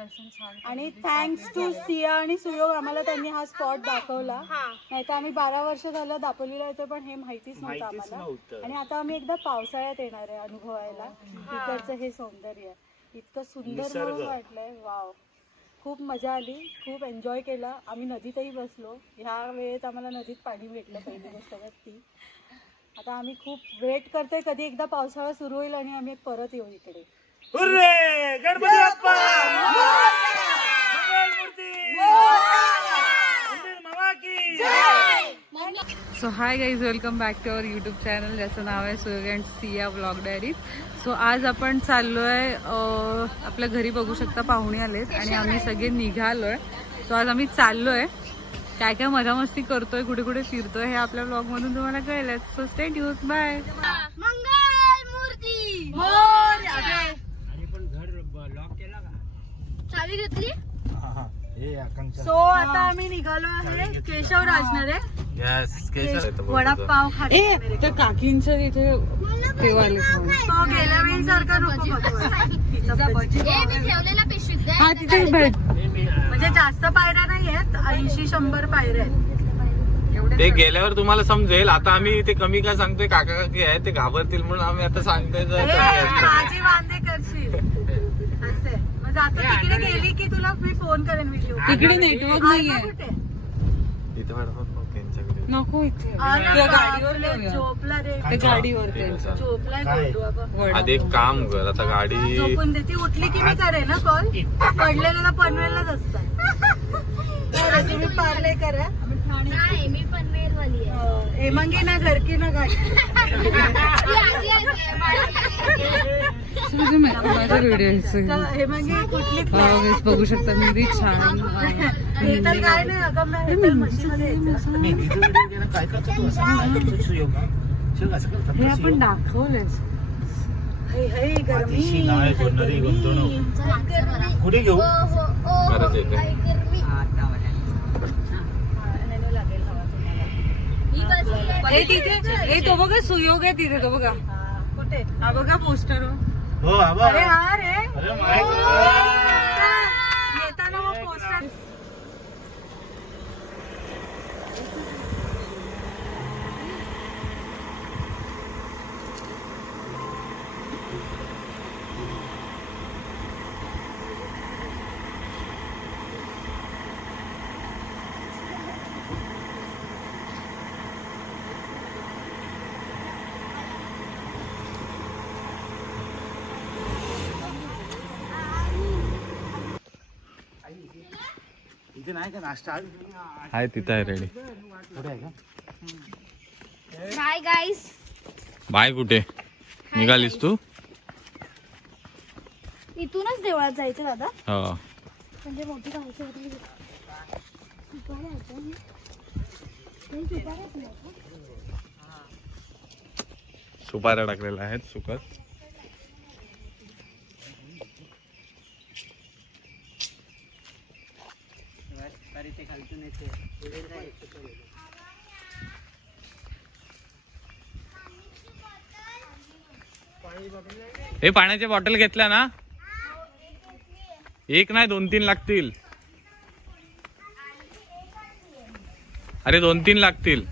दर्शन छान आणि thanks to Siya आणि सुयोग आम्हाला त्यांनी हा स्पॉट दाखवला. नाही तर आम्ही 12 वर्ष झालं दापोलीला येतो पण हे माहितीच नव्हतं आम्हाला. आणि आता आम्ही एकदा पावसाळ्यात येणार आहे अनुभवायला इकडचं हे सौंदर्य. इतकं सुंदर म्हणून वाटलंय. वाव, खूप मजा आली, खूप एन्जॉय केला. आम्ही नदीतही बसलो. ह्या वेळेत आम्हाला नदीत पाणी भेटलं पहिली गोष्ट ती. आता आम्ही खूप वेट करतोय कधी एकदा पावसाळा सुरू होईल आणि आम्ही परत येऊ इकडे. Ganpati Bappa so hi guys, welcome back to our YouTube channel ज्याचं नाव आहे Suyog and Siya vlog diary. So आज आपण चाललो आहे आपल्या घरी. बघू शकता पाहुणे आलेत आणि आम्ही सगळे निघालो आहे. सो आज आम्ही चाललो आहे, काय काय मजा मस्ती करतोय, कुठे कुठे फिरतोय हे आपल्या व्लॉग मधून तुम्हाला कळेल. So stay tuned, bye. Mangal Murti चावी घेतली. सो आता आम्ही निघालो आहे केशव राजनरे. वडापाव खाते. तर काकींच्या तिथे ठेवायला तो गेल्या वेळी सारखा नको ठेवलेला पिशवीत द्या. हा तिथे भेट. म्हणजे जास्त पायऱ्या नाही आहेत, 80-100 पायऱ्या आहेत. ते गेल्यावर तुम्हाला समजेल. आता आम्ही ते कमी का सांगतोय, काका काकी आहे ते घाबरतील म्हणून आम्ही आता सांगतोय. माझी वांदे करशील असे. मग आता तिकडे गेली की तुला मी फोन करेन व्हिडिओ. तिकडे नेटवर्क नाहीये. कुठे नको इथे गाडीवर झोपला रे. ते गाडीवर झोपलाय. आधी एक काम कर, आता गाडी झोपून दे. ती उठली की मी करेन ना कॉल. पडलेला पनवेललाच असतात. तुम्ही पार्ले करा. नाही, मी पनवेल वाली आहे. हेमंगी ना घर की ना गाडी. माझा व्हिडिओ हेमंगी कुठली बघू शकता. मी छान हेतल काय नाही अगं. हेतल म्हशीमध्ये हे आपण दाखवलंय. गरमी कुठे घेऊ तिथे तो बघा सुयोग आहे तिथे. तो बघा कुठे. हा बघा पोस्टर. अरे हा रे येताना मग पोस्टर. इथे नाही का नाश्ता आहे? तिथं आहे रेडी. बाय गाईस. बाय. कुठे निघालीस तू? इथूनच देवळात जायचं दादा. हो. म्हणजे मोठी गावची होती. सुपाऱ्या टाकलेल्या आहेत सुकत. हे पाण्याच्या बॉटल घेतल्या ना? एक नाही 2-3 लागतील. अरे 2-3 लागतील.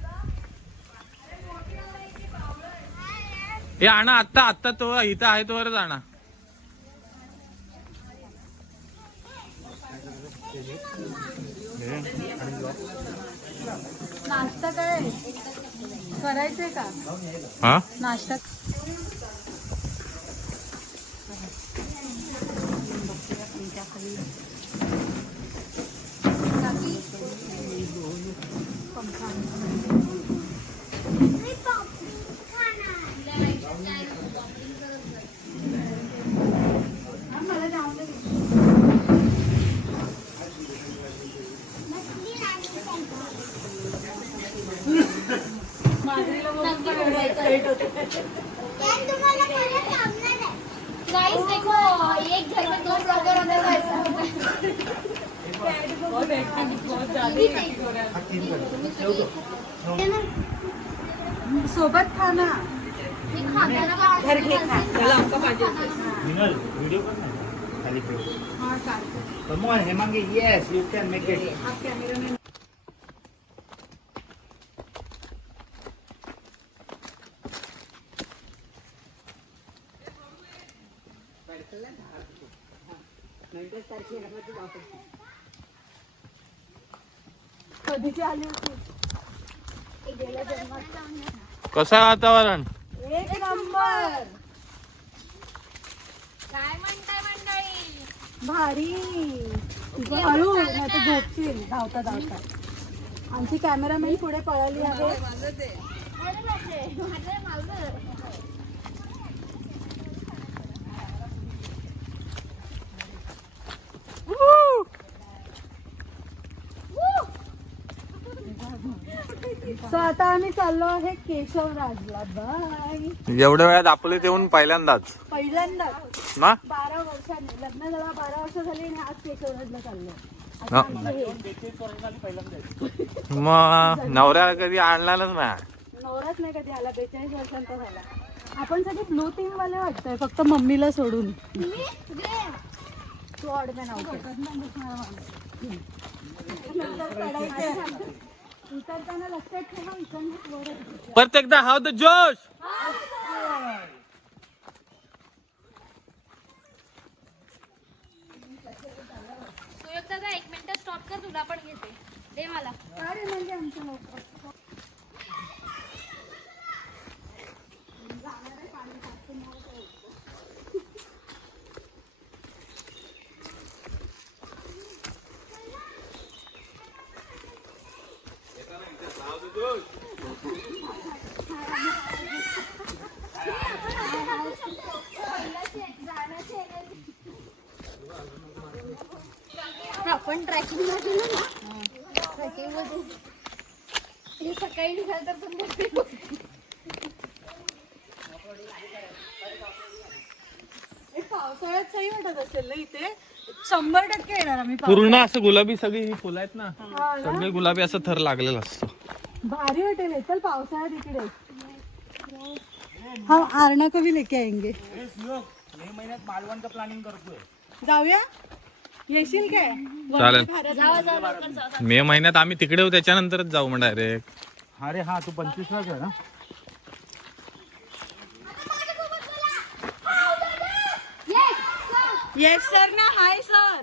हे आणा आत्ता आत्ता. तो इथं आहे तोवरच आणा. नाश्ता काय करायचंय का? हा नाश्ता गाइस देखो, एक घर में 2 ब्लॉगर होने का ऐसा होता है. सोबत खाना. घर घे खा. त्याला अक्का पाहिजे. व्हिडिओ कर ना खाली. हा चालतं. Come on, Hemangi, yes, you can make it. कधीची आली होती कसं आहे वातावरण? एक नंबर काय म्हणताय मंडळी? भारी तुझं हळू नाही तर झोपशील धावता धावता. आमची कॅमेरामॅन पुढे पळाली आहे. अरे बापरे, माझं मावलं. सो आता आम्ही चाललो आहे केशवराजला. बाय. एवढ्या वेळात आपले येऊन पहिल्यांदाच पहिल्यांदाच ना 12 वर्षांनी लग्न झाला 12 वर्ष झाली आणि आज केशवराजला चाललो. हा. मग नवऱ्याला कधी आणलाच नाही. नवराच नाही कधी आला. 42 वर्षांचा झाला. आपण सगळे ब्लू टीम वाले वाटतंय फक्त मम्मीला सोडून. तू ऑडमॅन आउट. उतरताना लक्षात ठेवा इकडनं वर आहे. परत एकदा हाव द जोश. सुयोग दादा 1 मिनिट स्टॉप कर, तुला पण घेते. दे मला. अरे म्हणजे आमचं लवकर. आपण ट्रॅकिंगला गेलो ना, ट्रॅकिंग मध्ये हे सकाळी निघाल तर संध्याकाळी. पावसाळ्यात सही वाटत असेल ना इथे. 100% येणार आम्ही. पूर्ण असं गुलाबी सगळी ही फुलं आहेत ना, हा ना? सगळे गुलाबी असं थर लागलेला असतो. भारी वाटेल हे. चल पावसाळ्यात इकडे. हम आरना को भी लेके आएंगे. मे महिन्यात मालवण का प्लॅनिंग करतोय. जाऊया. येशील काय? चालेल. जावा जावा लवकर जावा. मे महिन्यात आम्ही तिकडे येऊ, त्याच्यानंतरच जाऊ मग डायरेक्ट. अरे हा तू 25लाच आहे ना. येस सर ना. Hi sir.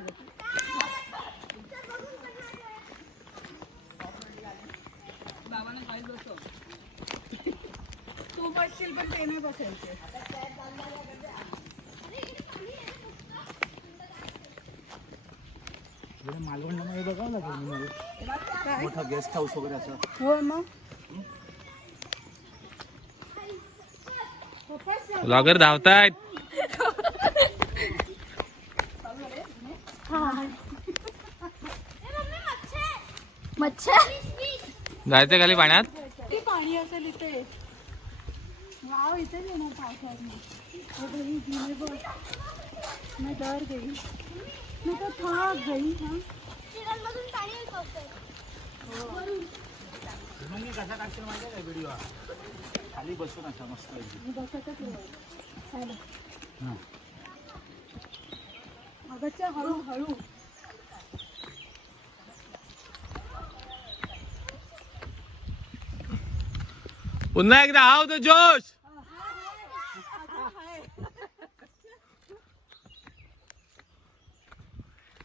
तू बसशील पण ते नाही बसायचे. मालवणला बघावं लागेल मला. मोठा गेस्ट हाऊस वगैरे असं. हो मग. ब्लॉगर धावतायत. मच्छर जायचं खाली पाण्यात. किती पाणी असेल इथे. वाव इथेच येणार पावसाळ्यात. हो गई धीमे बोल. मैं डर गई. मैं तो थक गई. हाँ चिरांमधून पाणी येतं. मग कसा काढशील माहिती आहे का व्हिडिओ? खाली बसून असा मस्त आहे. मी बसतच राहील. अगच्या हळू हळू. पुन्हा एकदा हाव द जोश.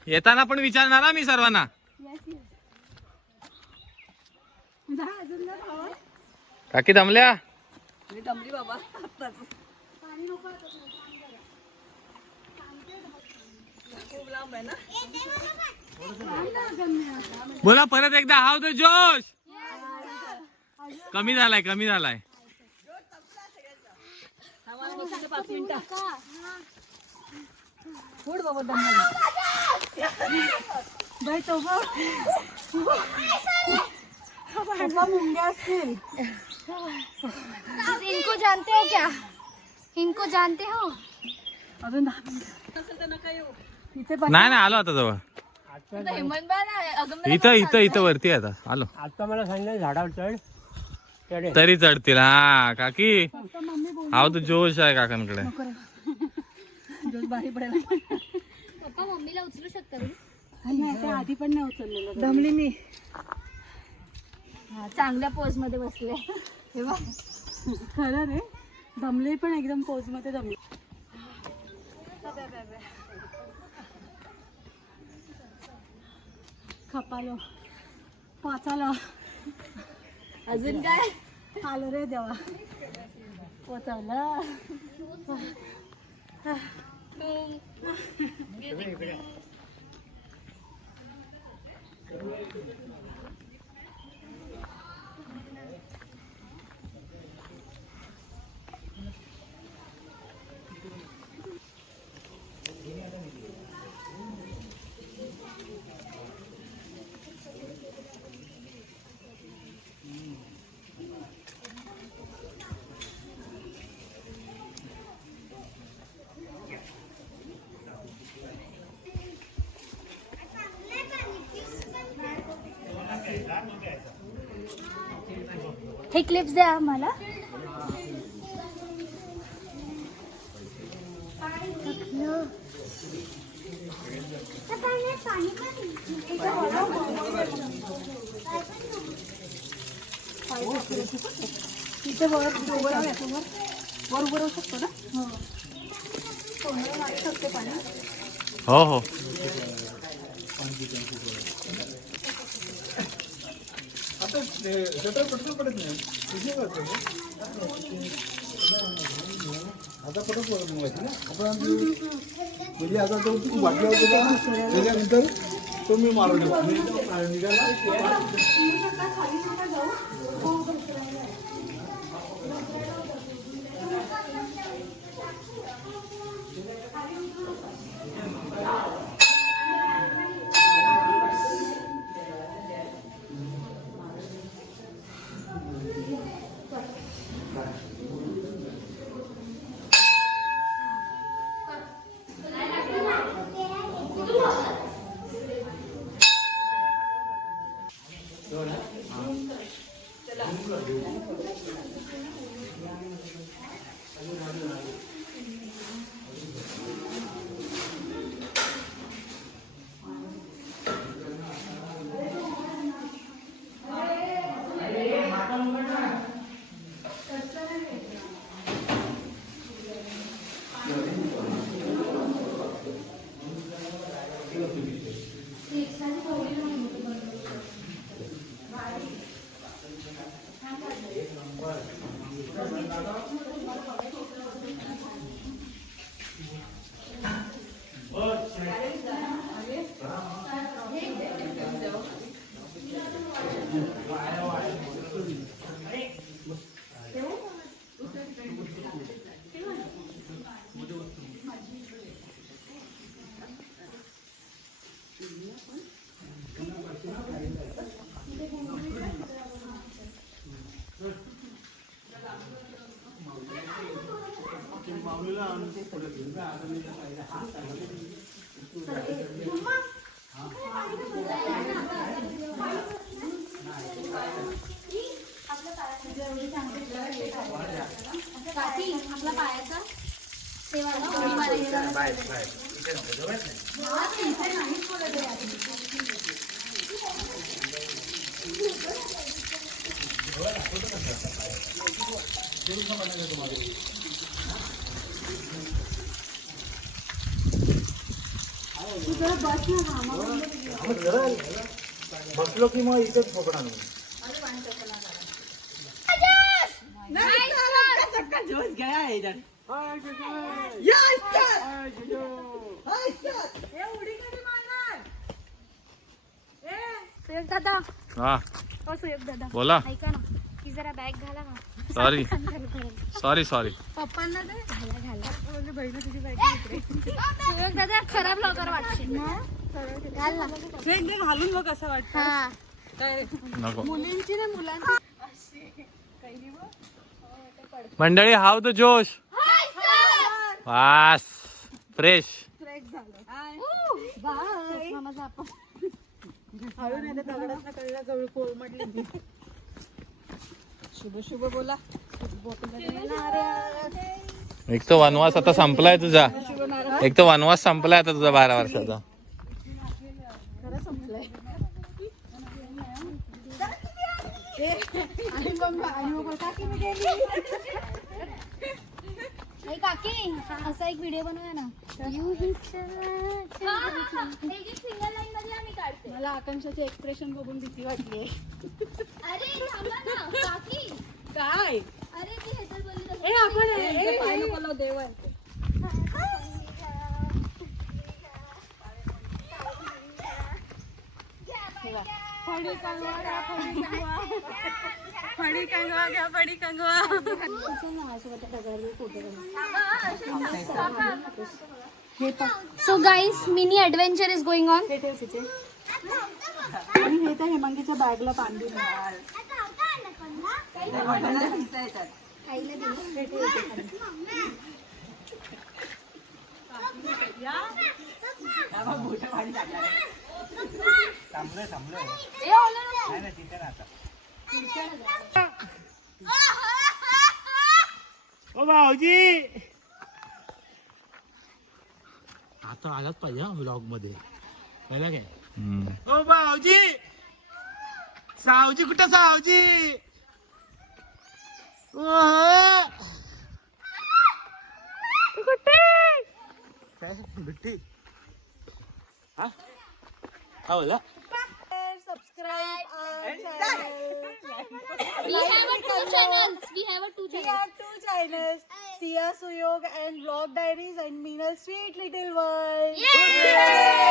येताना पण विचारणार हा मी सर्वांना. Yes yes. जा अजून ना भावा. काकी दमल्या? मी दमली बाबा. पाणी नको आता. खूप लांब आहे ना. बोला परत एकदा हाव द जोश. कमी झालाय, कमी झालाय. 5 मिनिटं. पुढ बाबा दमला. बाई तो पप्पा मुंग्या असतील. इनको जानते हो क्या? इनको जानते हो? अजून 10 मिनिटं. इथे बस. नाही नाही, आलो आता जवळ. इथं इथं इथं वरती आहे आता. आलो. आता मला सांगितलं झाडावर चढ. तरी चढतील. हा काकी फक्त मम्मी बोल. हाव द जोश आहे काकांकडे. जोश बाहेर पडेल. पप्पा मम्मीला उचलू शकता तुम्ही? नाही ते आधी पण नाही उचललेलं. दमली मी. चांगल्या पोज मध्ये बसले. हे बघ खरं रे दमले पण एकदम पोज मध्ये दमले. खपालो पोचालो. अजून काय आलो रे देवा. पोचवलं. हे क्लिप्स द्या आम्हाला. तिथे वर उभं राहू शकतो ना. मारू शकते पाणी. हो हो आता पटक बनवायची ना आपण म्हणजे आता तो तू वाटला होता ना त्याच्यानंतर तो मी मारून निघाला. आपला पायाचा तेव्हा उडी मारायचा. बसलो की मग इथेच पकडा सुयोग दादा, हा ओ सुयोग दादा, बोला. ऐका ना, की जरा बॅग घाला ना. सॉरी सॉरी पप्पांना दे. घाला म्हणजे बहिणी तुझी बॅग. सुयोग दादा खराब लवकर वाटशील ना. घाल ना. घालून बघ असं वाटतं. हा काय नको. मुलींची ना मुलांची. मंडळी हाव द जोश. वास फ्रेश. शुभ शुभ बोला. एक तो वनवास आता संपलाय तुझा. एक तो वनवास संपलाय आता तुझा 12 वर्षाचा. खरं संपलंय. आणि मग काकी मी गेली. ए, काकी असा एक व्हिडिओ बनवूया ना. सिंगल लाईन मध्ये आम्ही काढते. मला आकांक्षाचे एक्सप्रेशन बघून भीती वाटली. अरे थांबा ना काकी. काय अरे ती ह्याच्यात बोलली तशी. ए आपण पाय नको लावू, देव आहे. फडी कंगवा घ्या, फडी कंगवा. फडी कंगवा घ्या, फडी कंगवा. So guys mini adventure is going on. हे ठेव तिथे. आणि हे तर हेमांगीच्या बॅगला बांधून ओ भाऊजी आता आलाच पाहिजे व्लॉग मध्ये कळलं काय. ओ भाऊजी सावजी कुठं सावजी. काय बिट्टी हा बोला. Subscribe We have a two channels. We have a two We channels. have two channels, Sia Suyog and Vlog Diaries and Meenal's Sweet Little World. Yay!